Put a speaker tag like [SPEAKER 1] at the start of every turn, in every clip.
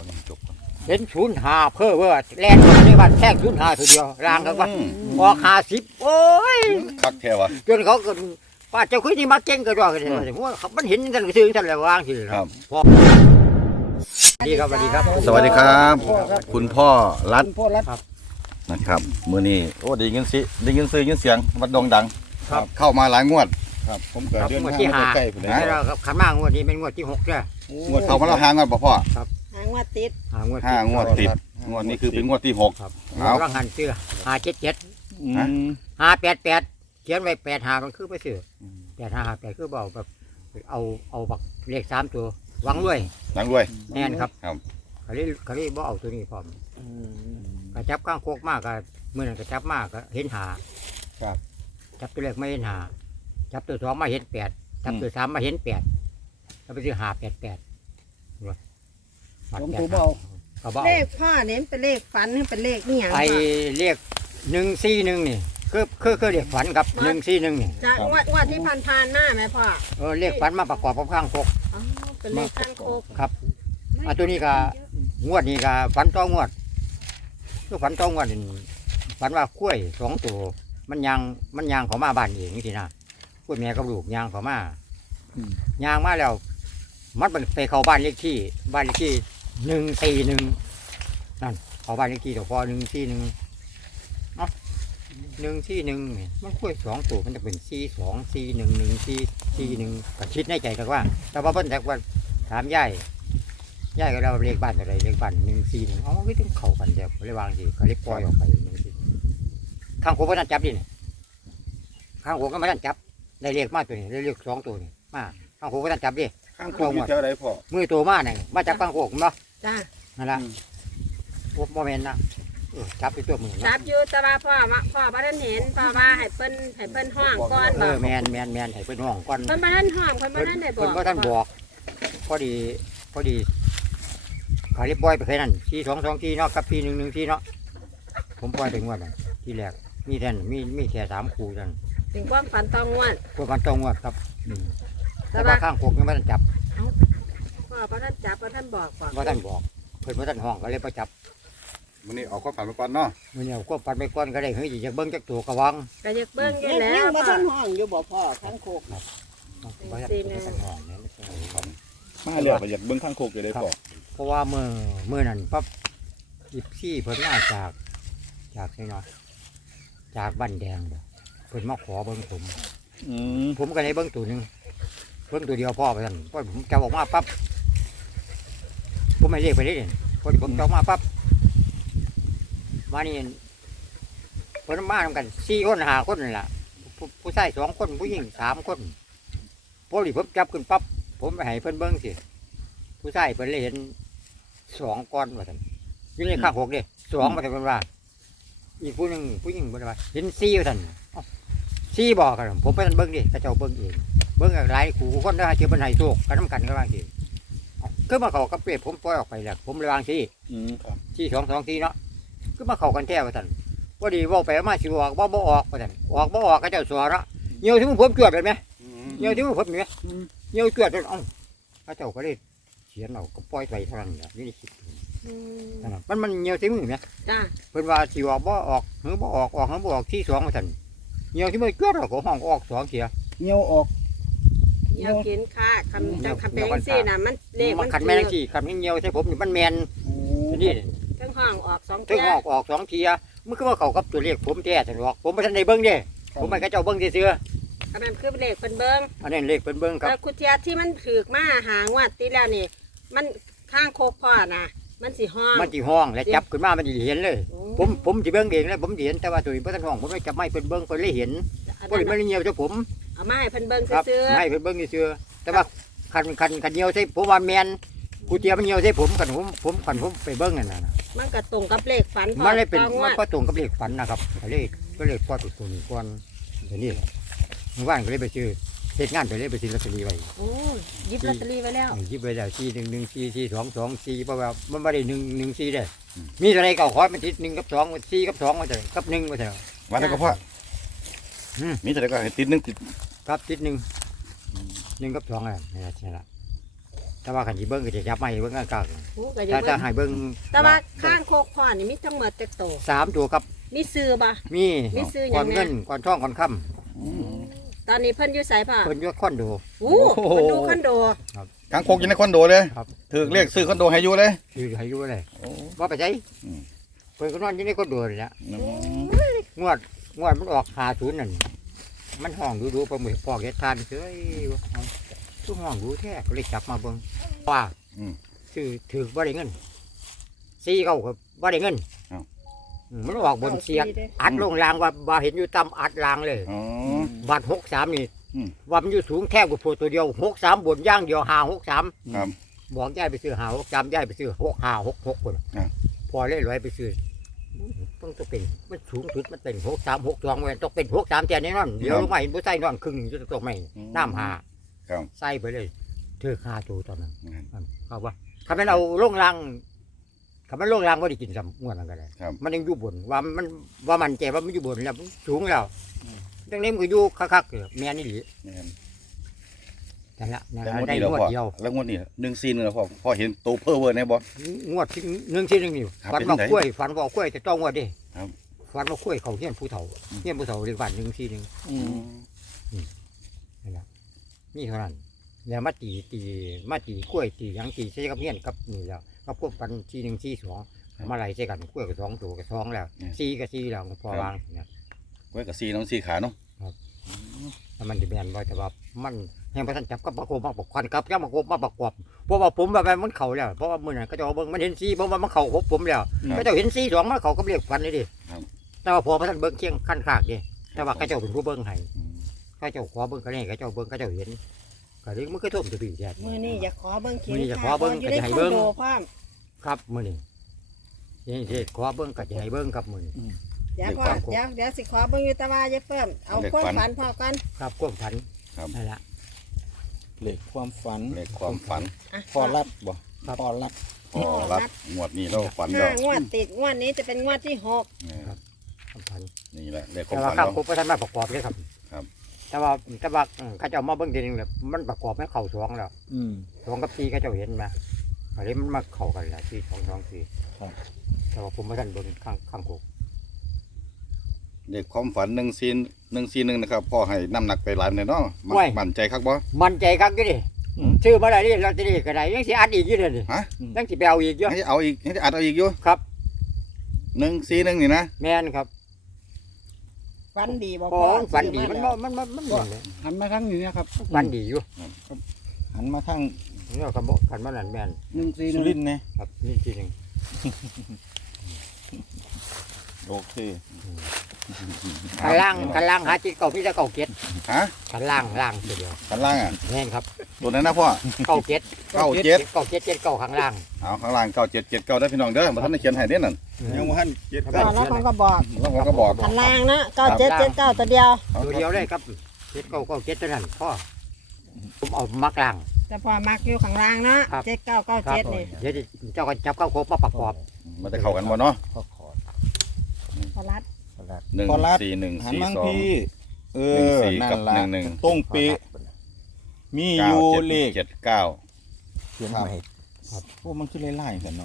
[SPEAKER 1] ยังจบ
[SPEAKER 2] เห็น05เพ้อเว้อแล่นเข้าไปในบ้านแท่ง05ทีเดียวร่างเขาก็ออก50โอ้ย
[SPEAKER 1] คักแท้วะ
[SPEAKER 2] จนเขาก็ป้าเจ้าคุยที่มาเก่งก็ว่ากันเลยว่ามันเห็นกันซื่อกันแล้ววางสิครับพ่อดีครับสวัสดีครับ
[SPEAKER 1] สวัสดีครับ คุณพ่อรัฐ
[SPEAKER 3] พ่อรัฐ
[SPEAKER 1] นะครับมื้อนี้โอ้ได้ยินเสียงวัดดงดัง
[SPEAKER 2] ครับ
[SPEAKER 1] เข้ามาหลายงวด
[SPEAKER 3] ครับผมก็เดินทางมาใกล้ๆพุ่น
[SPEAKER 2] แล้วครับขันมางวดนี้เป็นงวดที่6เด้อง
[SPEAKER 1] วดเข้ามาแล้วหางวดบ่พ่อ
[SPEAKER 4] หางว่าติด
[SPEAKER 2] 5
[SPEAKER 1] 5 งวดติดงวดนี้คือเป็นงวดที่6
[SPEAKER 2] ครับ
[SPEAKER 1] เอา
[SPEAKER 2] ร่างหันซื้อ577
[SPEAKER 1] ฮะ
[SPEAKER 2] 588เขียนไว้85มันคือไปซื้อ8558คือบอกแบบเอาบักเลข3ตัวหวังรวย
[SPEAKER 1] หลังรวย
[SPEAKER 2] แน่นครับ
[SPEAKER 1] ครับ
[SPEAKER 2] เขาเรียกบ่เอาตัวนี้พร้อมกระจับก้างโคกมากก็มื้อนั้นกระจับมากก็เห็นหา
[SPEAKER 3] ครับ
[SPEAKER 2] จับตัวแรกไม่เห็นหาจับตัว2มาเห็น8จับตัว3มาเห็น8แล้วไปซื้อ588
[SPEAKER 3] ผมตัวเบา
[SPEAKER 2] ก็บ่
[SPEAKER 4] เล
[SPEAKER 2] เอา
[SPEAKER 4] ขพ่อเนี่ยเป็นเลขฝันหรือเป็นเลขนี่หยัง
[SPEAKER 2] ไอ้
[SPEAKER 4] พ่อ
[SPEAKER 2] เลข141นี่คือเลขฝันครับ141นี่
[SPEAKER 4] จากงวดที่ผ่านๆมาไหมพ่อ
[SPEAKER 2] เลขฝันมาประกอบกับข้างโคก
[SPEAKER 4] อ๋อเป็นเลขข้างโคก
[SPEAKER 2] ครับตัวนี้ก็งวดนี้ก็ฝันต่องวดคือฝันต่องวดนี่ฝันว่ากล้วย2ตัวมันยางเขามาบ้านเองนี่สินะกล้วยแม่กับลูกยางเขามายางมาแล้วมันไปเข้าบ้านเลขที่141นั่นเข้าบ้านเลขที่เดี๋ยวพอ141เนาะ141นี่มันกล้วย2ตัวมันจะเป็น42411441ก็คิดในใจกันว่า แต่ว่าเพิ่นแต่ว่าถามยายก็เราเลขบ้านอะไรเลขบ้าน141อ๋อไม่ถึงเข้ากันเดียวเลยวางสิก็เลยปล่อยออกไป141ข้างโคบ่ทันจับดิเนี่ยข้างโคก็ไม่ทันจับได้เลขมาตัวนี้ได้เลข2ตัวนี่มาข้างโคบ่ทันจับดิ
[SPEAKER 3] ข้างโคกอยู่แถวไหนพ่อ
[SPEAKER 2] มือตัวมาเนี่ยมาจากข้างโคกมั้ง
[SPEAKER 4] จ้า
[SPEAKER 2] นั่นล่ะโอ้โมเมนต์นะจับไปตัวมือ
[SPEAKER 4] จับอยู่แต่ว่าพ่อบ่ทันเห็นพ่อว่าให้เพิ่นห้องก่อนบ่
[SPEAKER 2] แมนให้เพิ่นห้องก่อน
[SPEAKER 4] เพิ่นบ่ทันห้องเพิ่นบ่ทันได้บอ
[SPEAKER 2] เพิ่น
[SPEAKER 4] ก
[SPEAKER 2] บ่ทันบอกพอดีขาเรียบปล่อยไปแค่นั้นที2 2ทีเนาะกับที1 1ทีเนาะผมปล่อยไปงวดนั้นทีแรกมีแท่นมีแค่3คู่จัง
[SPEAKER 4] ถึงความฝันต้องงวด
[SPEAKER 2] พวกมันต้องงวดครับแต่ว่าข้างโคกยังไม่ทันจับ
[SPEAKER 4] พ่อบ่ทันจับบ่ทันบอกก่อน
[SPEAKER 2] บ่ทันบอกเพิ่นบ่ทันห้องก็เลยบ่จับ
[SPEAKER 1] มื้อนี้ออกความฝันไปก่อนเนาะ
[SPEAKER 2] มื้อนี้ก็ปันไปก่อนก็ได้เฮ้ยสิจะเบิ่งจักตัวก็วัง
[SPEAKER 4] ก็อยากเบิ่งอยู่
[SPEAKER 5] ยัง
[SPEAKER 4] แล้ว
[SPEAKER 5] บ่
[SPEAKER 4] พ่อ
[SPEAKER 5] ทันห้องอยู่บ่พ่อข้างโคก
[SPEAKER 2] บ่ทันห้องเนี่ย
[SPEAKER 3] มาแล้วก็อยากเบิ่งข้างโคกอยู่ได้พ่อ
[SPEAKER 2] เพราะว่าเมื่อนั้นปั๊บ14เพิ่นมาจากไสเนาะจากบ้านแดงเพิ่นมาขอเบิ่งผมก็เลยเบิ่งตัวหนึงเบิ่งตัวเดียวพ่อไปซั่นพอผมจะออกมาปั๊บผมไม่เรียกไปเลยพอผมจะออกมาปั๊บมานี่เพิ่นมานำกัน4คน5คนนั่นล่ะผู้ชาย2คนผู้หญิง3คนพอดีผมจับขึ้นปั๊บผมไปให้เพิ่นเบิ่งสิผู้ชายเพิ่นเลยเห็น2ก้อนว่าซั่นอยู่ในข้างหกเด้2ว่าซั่นเพิ่นว่าอีกผู้หนึงผู้หญิงเพิ่นว่าเห็น4ว่าซั่น4บอกกันผมไปนั่นเบิ่งดิเขาเจ้าเบิ่งเองเบิ่งหลายคู่คนได้เจอเพิ่นให้โชคกันนำกันก็ว่าสิคือมาเข้ากับเปรียบผมปล่อยออกไปแล้วผมเลยวางสิ
[SPEAKER 3] ครับ
[SPEAKER 2] 4 2 2 4เนาะคือมาเข้ากันแท้ว่าซั่นพอดีเว้าไปมาสิออกบ่ออกว่าซั่นออกบ่ออกก็เจ้าสัวเนาะเหี่ยวถึงผมจวดเลยไหมเหี่ยวถึงผมนี่เหี่ยวจวดจนเขาเจ้าก็เลยเขียนเอาก็ปล่อยไปเท่านั้นแหละนี่คิดนั่นน่ะมันเหี่ยวถึงมือไหม
[SPEAKER 4] จ้า
[SPEAKER 2] เพิ่นว่าสิออกบ่ออกหรือบ่ออกหรือบ่ออกที่2ว่าซั่นเหี่ยวที่มือจวดเราก็ห้องออก2เสีย
[SPEAKER 3] เหี่ยวออก
[SPEAKER 4] อยากกินค่ะคำจังคำเป็นซี่น่ะมันเลข
[SPEAKER 2] มันขันแม่นจังซี่ขันเหี่ยวใส่ผมนี่มันแม่นนี่
[SPEAKER 4] ทั้งห้องออก2
[SPEAKER 2] ถึ
[SPEAKER 4] เที่
[SPEAKER 2] ง
[SPEAKER 4] ย
[SPEAKER 2] ออก2เที่ยมันคือว่าเข้ากับตัวเลขผมแท้ซั่นดอกผมบ่ทันได้เบิ่งเด้ผมให้เขาเจ้าเบิ่งซื่อ
[SPEAKER 4] อันนั้นคือเลขเพิ่นเบิ่ง
[SPEAKER 2] อันนั้นเลขเพิ่นเบิ่งครับ
[SPEAKER 4] แล้วคุเทียที่มันถือกมาหางวัดที่แล้วนี่ มันข้างโคกพ่อน่ะ มันสิห้อง
[SPEAKER 2] มันสิห้องและจับขึ้นมามันสิเห็นเลย ผมสิเบิ่งเองแล้วผมสิเห็นแต่ว่าตัวนี้บ่ทันห้องผมเลยจับไม้เพิ่นเบิ่งเพิ่นเลยเห็น
[SPEAKER 4] อัน
[SPEAKER 2] บ่
[SPEAKER 4] นั้น
[SPEAKER 2] ได้มันเหี่ยวเจ้าผม
[SPEAKER 4] เอามาให้เพิ่นเบิ่ง
[SPEAKER 2] ครับ
[SPEAKER 4] ซื่อ
[SPEAKER 2] ให้เพิ่นเบิ่งซื่อแต่ว่าคันเหี่ยวใส่ผมว่าแม่นกูเตียมันเหี่ยวใส่ผมคันผมไปเบิ่งนั่นน่ะ
[SPEAKER 4] ๆมันก็ตรงกับเลขฝันพ่อ
[SPEAKER 2] มันเลยเป็น
[SPEAKER 4] ต่อง
[SPEAKER 2] มัน
[SPEAKER 4] วด
[SPEAKER 2] ก็ตรงกับเลขฝันนะครับก็เลยพอตัวนี้ก่อนเดี๋ยวนี้เมื่อวานก็เลยไปซื้อเฮ็ดงานไปเลยไปซื้อลอตเตอรี่ไว้
[SPEAKER 4] โอ้ยหยิบลอตเตอรี่ไว้แล้ว
[SPEAKER 2] หยิบไว้แล้ว411442244เพราะว่ามันบ่ได้114เด้มีเท่าใดก็ขอมันติด1กับ2 4กับ2ว่าซั่นกับ1ว่าซั่น
[SPEAKER 1] วันนั้นก็พ่อมีแต่ก็ให้ติด1ติด
[SPEAKER 2] ครับติด1กับ2อ่ะนี่ล่ะแต่ว่าคันสิเบิ่งก็จะจับมาให้เบิ่งกลาง
[SPEAKER 4] โอ้ก็
[SPEAKER 2] ๆ
[SPEAKER 4] จะ
[SPEAKER 2] ถ้า
[SPEAKER 4] เบิ่ง
[SPEAKER 2] ให้เบิ่ง
[SPEAKER 4] แต่ว่าข้างโคกพ่อนี่มีทั้งหมดจักโต
[SPEAKER 2] 3ตัวครับ
[SPEAKER 4] มีซื้อบ่
[SPEAKER 2] มี
[SPEAKER 4] มีซื้อห
[SPEAKER 2] ก่
[SPEAKER 4] ยั
[SPEAKER 2] อน
[SPEAKER 4] ง
[SPEAKER 2] เงิ
[SPEAKER 4] แน่
[SPEAKER 2] นก่อนทองก่อนค่
[SPEAKER 4] ตอนนี้เพิ่นอยู่ไสพ่อ
[SPEAKER 2] ำเพิ่นอยู่คอนโด
[SPEAKER 4] โอ้เพิ่นดูคอนโด
[SPEAKER 1] กางโคกอยู่ในคอนโดเลย
[SPEAKER 2] ครับ
[SPEAKER 1] ถือเลขซื้อคอนโดให้อยู่เลย
[SPEAKER 2] อยู่ให้อยู่เลย
[SPEAKER 1] โอ้
[SPEAKER 2] บ่ไปไส
[SPEAKER 1] อืม
[SPEAKER 2] เพิ่นก็นอนอยู่ในคอนโดนี่แหละ
[SPEAKER 1] อืม
[SPEAKER 2] งวดมันออก50นั่นมันห้องดูๆปลาหมึกพอกเฮ็ดทานเฉยเอาทุกห้องดูแท้ก็เลยจับมาเบิ่งว่า
[SPEAKER 1] อืม
[SPEAKER 2] ซื้อถือบ่ได้เงิน4เขาก็บ่ได้เงิน
[SPEAKER 1] เอ้า
[SPEAKER 2] มันออกบนเสียกอัดลงรางว่าเห็นอยู่ต่ำอัดรางเลย
[SPEAKER 1] อ๋อ
[SPEAKER 2] บาท63นี่
[SPEAKER 1] อืม
[SPEAKER 2] ว่ามันอยู่สูงแค่กว่าโพตัวเดียว63บนย่างเดียว563
[SPEAKER 1] ครับ
[SPEAKER 2] บอกยายไปซื้อ563ยายไปซื้อ6566คน
[SPEAKER 1] อ่า
[SPEAKER 2] พอเลยร้อยไปซื้อต้องเป็นมันสูงสุดมันเป็น6362เว้ยต้องเป็น63แต่แน่นอนเดี๋ยวลงมาเห็นผู้ใส่นอนครึ่งหนึงจะตกไม่น้ำหา
[SPEAKER 1] ครับ
[SPEAKER 2] ใส่ไปเลยถือ5ตัวตอนนั้น
[SPEAKER 1] งั้น
[SPEAKER 2] เขาว่าคันมันเอาลงรางคันมันลงรางบ่ได้กินซ้ำงวดนั้นก็ได้
[SPEAKER 1] ครับ
[SPEAKER 2] มันยังอยู่บนว่ามันใจว่ามันอยู่บนแล้วมันสูงแล้วดังนี้มันก็อยู่คักๆแม่นี่หลี
[SPEAKER 1] งั้น
[SPEAKER 2] นั่นละนั่น
[SPEAKER 1] แล้ว
[SPEAKER 2] ละ
[SPEAKER 1] งวด
[SPEAKER 2] ได้
[SPEAKER 1] นี้เรา
[SPEAKER 2] งวด
[SPEAKER 1] พอ
[SPEAKER 2] เดียว
[SPEAKER 1] แล้วงวดนี้1-4นึงแล้วพอเห็นโตเพ้อเวอร์ในบ่
[SPEAKER 2] งวดที่หนึ่งที่หนึ่งนี่
[SPEAKER 1] ครับ
[SPEAKER 2] ฝัน
[SPEAKER 1] เป็น
[SPEAKER 2] ว่า
[SPEAKER 1] ไง
[SPEAKER 2] กล้วยฝันว่าเอากล้วยจะต้องงวดดิ
[SPEAKER 1] ครับ
[SPEAKER 2] ฝันว่าข้วยเขาเฮี้ยนผู้เฒ่าเฮี้ยนผู้เฒ่าเรียกว่าหนึ่งที่หนึ่ง
[SPEAKER 3] อืม
[SPEAKER 2] นั่นละนี่เท่านั้นแล้วมาตีกล้วยตีหยังตีใช้กับเฮี้ยนกับนี่แล้วกับพวกปันที่หนึ่งที่สองมาไล่ใช้กันกล้วยกับสองตัวกับสองแล้วสี่กับสี่แล้วพอวางเนี่ย
[SPEAKER 1] ไว้กับ4น้อง4ขาเนาะ
[SPEAKER 2] แล้วมันจะแบนไว้แต่ว่ามันแห่งพระท่านจับกับประโคมมาประควันกับย่าประโคมมาประกอบเพราะว่าผมแบบมันเข่าแล้วเพราะว่ามือนั้นก็จะเอาเบิ้งมันเห็นซีเพราะว่ามันเข่าผมแล้วก็จะเห็นซีสองมันเข่าก็เรียกฟันเลยดิแต่ว่าพอพระท่านเบิ้งเคียงขั้นขากดิแต่ว่าก็เจ้าเป็นผู้เบิ้งให้ก็เจ้าขอเบิ้งก็ได้ก็เจ้าเบิ้งก็เจ้าเห็นก็เลยมันก็ท่วมตัวปีแท้
[SPEAKER 5] มื้อนี้อยากขอเบิ่งเขียน
[SPEAKER 2] มื้อนี้อยากขอเบิ่ง
[SPEAKER 5] อยู่
[SPEAKER 2] ก็
[SPEAKER 5] ใน
[SPEAKER 2] จะให้
[SPEAKER 5] คอ
[SPEAKER 2] เบิ่
[SPEAKER 5] น
[SPEAKER 2] ง
[SPEAKER 5] โดพร้อม
[SPEAKER 2] ครับมือนี้นี่ขอเบิ้งก็จะให้เบิ้งครับมือนี้
[SPEAKER 5] เดี๋ยวพ่อเดี๋ยวสิขอเบิ่งอยู่แต่ว่าอย่าเพิ่มเอาความฝันพ่อก่อน
[SPEAKER 2] ครับก้มฝันนั่นละ
[SPEAKER 3] เลขความฝัน
[SPEAKER 1] เลขความฝัน
[SPEAKER 5] อ่ะ
[SPEAKER 3] พ่อรัดบ่พ่อรัด
[SPEAKER 1] พอรับงวดนี้เราฝัน
[SPEAKER 5] ห้า
[SPEAKER 1] แล้ว
[SPEAKER 5] งวดติดงวดนี้จะเป็นงวดที่
[SPEAKER 2] ความฝัน
[SPEAKER 1] นี่แหละเลขควา
[SPEAKER 2] แต่
[SPEAKER 1] ม
[SPEAKER 2] ว่า
[SPEAKER 1] ฝัน
[SPEAKER 2] ข้าม
[SPEAKER 1] เรา
[SPEAKER 2] คุกพระท่านมาประกอบเลยครับ
[SPEAKER 1] ครับ
[SPEAKER 2] แต่ว่าข้าเจ้ามาเบิ้งเดียวนึงเลยมันประกอบให้เข่าสองแล้ว
[SPEAKER 3] อืม
[SPEAKER 2] สองกับสี่ข้าเจ้าเห็นไหมอะไรมันมาเข่ากันแหละสี่สองสี่
[SPEAKER 3] ครับ
[SPEAKER 2] แต่ว่าผมไม่ทันเบิ้งข้างคุก
[SPEAKER 1] เลขความฝัน141นะครับพ่อให้น้ำหนักไปหลายเลยเนาะมั่นใจครับบ่
[SPEAKER 2] มันใจครับอยู่ดิชื่อมาได้ดิเราจะได้ก็ได้ยังสิอัดอีกอยู่เลยดิ
[SPEAKER 1] ฮะ
[SPEAKER 2] ยังสิไปเอาอีกเยอะ
[SPEAKER 1] ให้เอาอีกให้อัดเอาอีกอยู่
[SPEAKER 2] ครับ
[SPEAKER 1] 141นี่นะ
[SPEAKER 2] แม่นครับ
[SPEAKER 5] ฝันดีบ่
[SPEAKER 2] พอฝันดีมันเลย
[SPEAKER 3] หันมาทางนี้นะครับ
[SPEAKER 2] ฝันดีอยู่
[SPEAKER 3] หันมาทาง
[SPEAKER 2] เนี่ยคำบอกกันมันนั่นแม่น
[SPEAKER 3] สุรินทร์นะครับ
[SPEAKER 2] นี่ทีหนึ่ง
[SPEAKER 3] โอเค
[SPEAKER 2] ขันล่างหาจิตเก่าพี่จะเก่าเก็ด
[SPEAKER 1] ฮะ
[SPEAKER 2] ขันล่างเดียว
[SPEAKER 1] ข้างล่างอ่ะ
[SPEAKER 2] แม่นครับ
[SPEAKER 1] ตัวนั้นนะพ่อ
[SPEAKER 2] เก่าเก็ด
[SPEAKER 1] เก้าเจ็ด
[SPEAKER 2] เก่าเก่าข้างล่าง
[SPEAKER 1] เอาข้างล่าง9779ได้พี่น้องเด้อบ่ทันได้เขียนให้เด้นั่น
[SPEAKER 3] ยังบ่ทันเจ็ด
[SPEAKER 5] พ่อแล้วผมก็บอก
[SPEAKER 1] แล้วผมก็บอก
[SPEAKER 5] ขันล่างนะ9779ตัวเดียว
[SPEAKER 2] ตัวเดียวเลยครับเก็ดเก่าเตัวนั้นพ่อผมเอามักล่าง
[SPEAKER 5] แต่พ่อมักอยู่ข้างล่างนะครับ 7997นี่
[SPEAKER 2] เดี๋ยวเจ้าก็จับเข้าโคกมาประกอบ
[SPEAKER 1] มันจะเข้ากันบ่เนาะ
[SPEAKER 3] พ่อขอ
[SPEAKER 5] พอรัด
[SPEAKER 3] พ่อรัด
[SPEAKER 1] 14142
[SPEAKER 3] หันมังพี่เออ
[SPEAKER 1] 14
[SPEAKER 3] นั่
[SPEAKER 1] กับ
[SPEAKER 3] นล่ะ
[SPEAKER 1] 11
[SPEAKER 3] ตรงเป๊ะมีอยู่เลข
[SPEAKER 1] 9779
[SPEAKER 3] เขียนมาให้โอ้มันคือไล่ๆกันเนาะ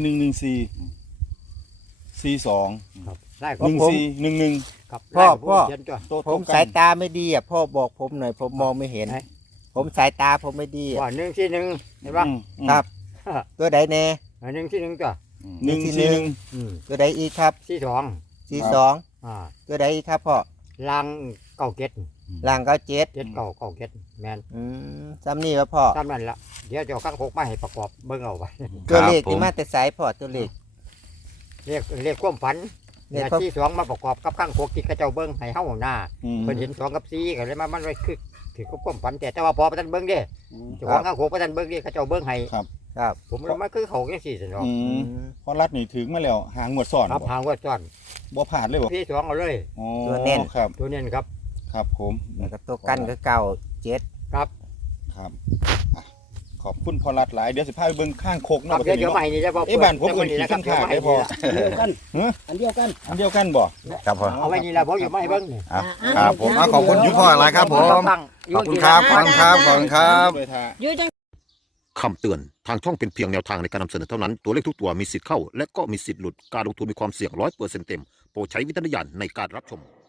[SPEAKER 3] 411442
[SPEAKER 2] ครับได้
[SPEAKER 3] 1411
[SPEAKER 2] ครับ
[SPEAKER 6] พ่อ
[SPEAKER 2] เขียนจ้ะ
[SPEAKER 3] โต๊ะ
[SPEAKER 6] ผมสายตาไม่ดีอ่ะพ่อบอกผมหน่อยผมมองไม่เห็น
[SPEAKER 2] ไหน
[SPEAKER 6] ผมสายตาผมไม่ดีอะ
[SPEAKER 2] ว่า1 4 1เห็นปะ
[SPEAKER 6] ครับ ตัวใดแน่
[SPEAKER 2] 1 4 1จ้ะ
[SPEAKER 3] 141
[SPEAKER 6] ตัวใดอีกครับ
[SPEAKER 2] 42
[SPEAKER 6] 42
[SPEAKER 2] อ่า
[SPEAKER 6] ตัวใดอีกครับพ่อ
[SPEAKER 2] ล่างเก่าเก็ด
[SPEAKER 6] ล่างก็เจ็ด
[SPEAKER 2] เก็ดเก่าเก็ดแม่น
[SPEAKER 6] ซ้ำนี่วะพ่อ
[SPEAKER 2] ตามนั้นละเดี๋ยวจะเอาข้างโคกมาให้ประกอบเบิ่งเอาไป
[SPEAKER 6] ตัวเลขที่มาแต่สายพ่อตัวเลข
[SPEAKER 2] เรียกความฝัน
[SPEAKER 6] เรียก
[SPEAKER 2] เนี่ย
[SPEAKER 6] ความ
[SPEAKER 2] ที่2มาประกอบกับข้างโคกที่เขาเจ้าเบิ่งให้เฮาหน้า
[SPEAKER 3] อืม
[SPEAKER 2] เพิ่นเห็น2กับ4ก็เลยมันเลยคือถือกับความฝันแต่ว่าพอประทันเบิ่งเด้เจ้าของข้างโคกประทันเบิ่งเด้เขาเจ้าเบิ่งให้
[SPEAKER 6] ครับ
[SPEAKER 2] ผมมันคือเขาจังซี่ซั่นเนาะ
[SPEAKER 3] พอรัดนี่ถึงมาแล้วหางวดซ่อน
[SPEAKER 2] ครับหางว่าซ่อน
[SPEAKER 3] บ่ผ่านเลยบ่
[SPEAKER 2] ที่2เอาเลย
[SPEAKER 3] อ๋อครับ
[SPEAKER 2] ตัวเน้นครับ
[SPEAKER 3] ครับผม
[SPEAKER 6] แล้วก็ตัวกันก็เก่าเจ็ด
[SPEAKER 2] ครับ
[SPEAKER 3] ครับอ่ะขอบคุณพอรัดหลายเดี๋ยวสิพาไปเบิ่งข้างโคก
[SPEAKER 2] ครับ
[SPEAKER 3] เนาะ
[SPEAKER 2] เดี๋ยวใหม่นี่จะบ่
[SPEAKER 3] บ้านผมเอิ้นขี้ข้างขาได้พอ
[SPEAKER 5] อันเดียวกัน
[SPEAKER 3] อันเดียวกันบ่
[SPEAKER 1] ครับผม
[SPEAKER 2] เอาไว้นี่ล่ะบ่อยู่ไม่เบิ่งนี่
[SPEAKER 1] ครับผมขอบคุณยุพ่ออะไรครับผม ขอบคุณครับขอบคุณครับขอบคุณครับ
[SPEAKER 3] ด้วยท่า
[SPEAKER 5] อยู่จัง
[SPEAKER 7] คำเตือนทางช่องเป็นเพียงแนวทางในการนำเสนอเท่านั้นตัวเลขทุกตัวมีสิทธิ์เข้าและก็มีสิทธิ์หลุดการลงทุนมีความเสี่ยง100%เต็มโปรดใช้วิจารณญาณในการรับชม